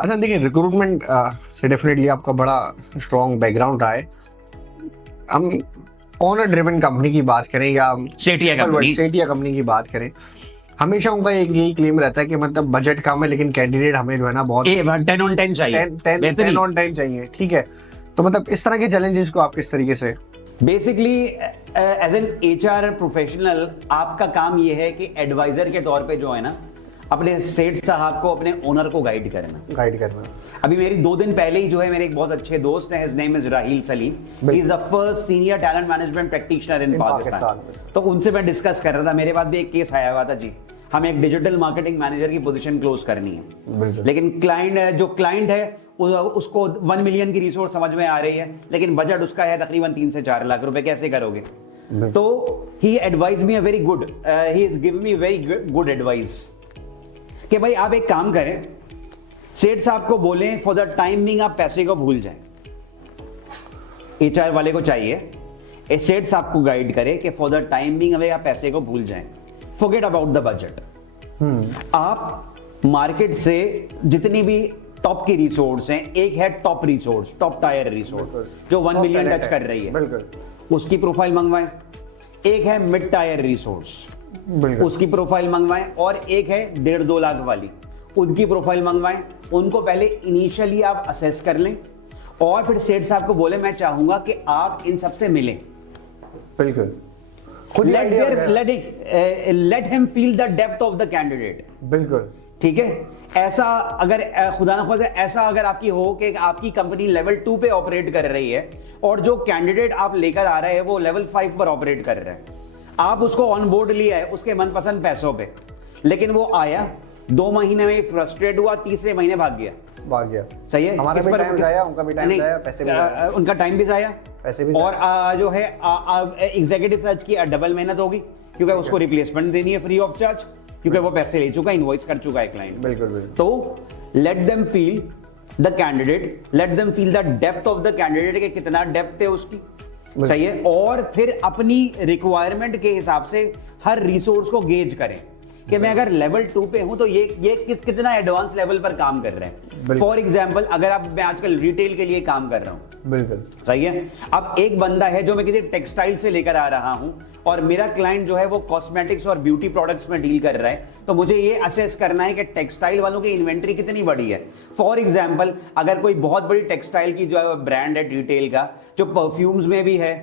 अच्छा देखिए, रिक्रूटमेंट से डेफिनेटली आपका बड़ा स्ट्रॉन्ग बैकग्राउंड रहा है। हम ओनर ड्रिवन कंपनी की बात करें या सेठिया कंपनी की बात करें, हमेशा उनका एक यही क्लेम रहता है कि मतलब बजट कम है लेकिन कैंडिडेट हमें जो है ना बहुत 10 on 10 चाहिए, 10 on 10 चाहिए। ठीक है, तो मतलब इस तरह के चैलेंजेस को आप किस तरीके से? Basically as an HR professional आपका काम यह है कि एडवाइजर के तौर पे जो है ना अपने सेठ साहब को, अपने ओनर को गाइड करना। अभी मेरी 2 दिन पहले ही जो है मेरे एक बहुत अच्छे दोस्त हैं, his name is Raheel Saleem, he is the first senior talent management practitioner in Pakistan. तो उनसे मैं डिस्कस कर रहा था, मेरे पास भी एक केस आया हुआ था जी, हमें एक डिजिटल मार्केटिंग मैनेजर की पोजीशन क्लोज करनी है, लेकिन क्लाइंट है उसको 1 मिलियन की रिसोर्स समझ में आ रही है, लेकिन बजट उसका है तकरीबन 3 से 4 लाख रुपए, कैसे करोगे? तो he advise me very good, he is give me very good advice कि भाई आप एक काम करें, सेठ साहब को बोलें फॉर द टाइमिंग आप पैसे को भूल जाएं। एचआर वाले को चाहिए सेठ साहब को गाइड करे कि फॉर द टाइमिंग अगर आप पैसे को भूल जाएं, फॉरगेट अबाउट द बजट। आप मार्केट से जितनी भी टॉप की रिसोर्स हैं, एक है top resource, top tier resource जो 1 मिलियन टच कर रही है, उसकी प्रोफाइल मंगवाएं। एक है मिड टायर रिसोर्स, उसकी प्रोफाइल मंगवाएं, और एक है 1.5-2 लाख वाली, उनकी प्रोफाइल मंगवाएं। उनको पहले इनिशियली आप असेस कर लें और फिर सेठ साहब को बोले मैं चाहूंगा कि आप इन सबसे मिलें। बिल्कुल, let him feel the depth of the candidate. बिल्कुल ठीक है। ऐसा अगर खुदा ना खास्ता ऐसा अगर आपकी हो कि आपकी कंपनी लेवल 2 पे ऑपरेट कर रही है और जो कैंडिडेट आप लेकर आ रहे हैं वो लेवल 5 पर ऑपरेट कर रहे हैं, आप उसको ऑन बोर्ड लिया है उसके मनपसंद पैसों पे, लेकिन वो आया 2 महीने में फ्रस्ट्रेट हुआ, तीसरे महीने भाग गया। सही है, हमारा भी टाइम जाया, उनका भी टाइम जाया, पैसे भी जाया, उनका टाइम भी जाया, पैसे भी और जो है एग्जीक्यूटिव सर्च की डबल मेहनत होगी, क्योंकि उसको रिप्लेसमेंट देनी है फ्री ऑफ चार्ज, क्योंकि वो पैसे ले चुका है, इनवॉइस कर चुका है क्लाइंट। बिल्कुल। तो let them feel the candidate, let them feel the depth of the candidate कि कितना डेप्थ है उसकी। सही है, और फिर अपनी रिक्वायरमेंट के हिसाब से हर रिसोर्स को गेज करें कि मैं अगर लेवल 2 पे हूं तो ये कितना एडवांस लेवल पर काम कर रहे हैं। फॉर एग्जांपल अगर मैं आजकल रिटेल के लिए काम कर रहा हूं, बिल्कुल सही है, अब एक बंदा है जो मैं किसी टेक्सटाइल से लेकर आ रहा हूं और मेरा क्लाइंट जो है वो कॉस्मेटिक्स और ब्यूटी प्रोडक्ट्स में डील कर रहा है, तो मुझे ये असेस करना है कि टेक्सटाइल वालों की इन्वेंट्री कितनी बड़ी है। फॉर एग्जांपल अगर कोई बहुत बड़ी टेक्सटाइल की जो ब्रांड है रिटेल का, जो परफ्यूम्स में भी है,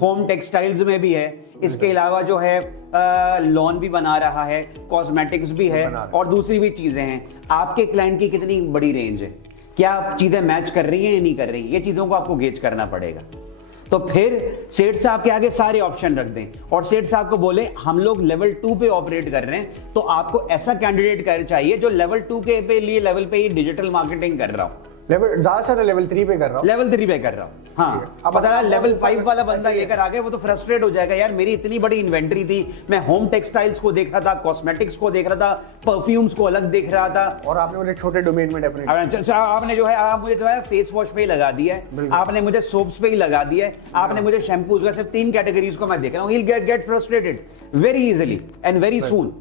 होम टेक्सटाइल्स में भी है, इसके अलावा जो है लॉन भी बना रहा है, कॉस्मेटिक्स भी है और दूसरी भी चीजें हैं, आपके क्लाइंट की कितनी बड़ी रेंज है, क्या चीजें मैच कर रही हैं या नहीं कर रही, ये चीजों को आपको गेज करना पड़ेगा। तो फिर सेठ साहब के आगे सारे ऑप्शन रख दें और सेठ साहब को बोले हम लोग लेवल 2 पे ऑपरेट कर रहे हैं, तो आपको ऐसा कैंडिडेट चाहिए जो लेवल 2 के पे लिए लेवल पे ही डिजिटल मार्केटिंग कर रहा हो, लेवल 3 पे कर रहा हूं, लेवल 3 पे कर रहा हूं। हाँ, अब पता है लेवल 5 वाला बंदा लेकर आ गया, वो तो फ्रस्ट्रेट हो जाएगा, यार मेरी इतनी बड़ी इन्वेंट्री थी, मैं होम टेक्सटाइल्स को देख रहा था, कॉस्मेटिक्स को देख रहा था, परफ्यूम्स को अलग देख रहा था, और आपने मुझे छोटे डोमेन में डेफिनेटली आपने जो है आप मुझे जो है फेस वॉश पे ही लगा दिया है, आपने मुझे सोप्स पे ही लगा दिया है, आपने मुझे शैम्पूज का सिर्फ 3 कैटेगरीज को मैं देख रहा हूँ। He'll get frustrated very easily and very soon.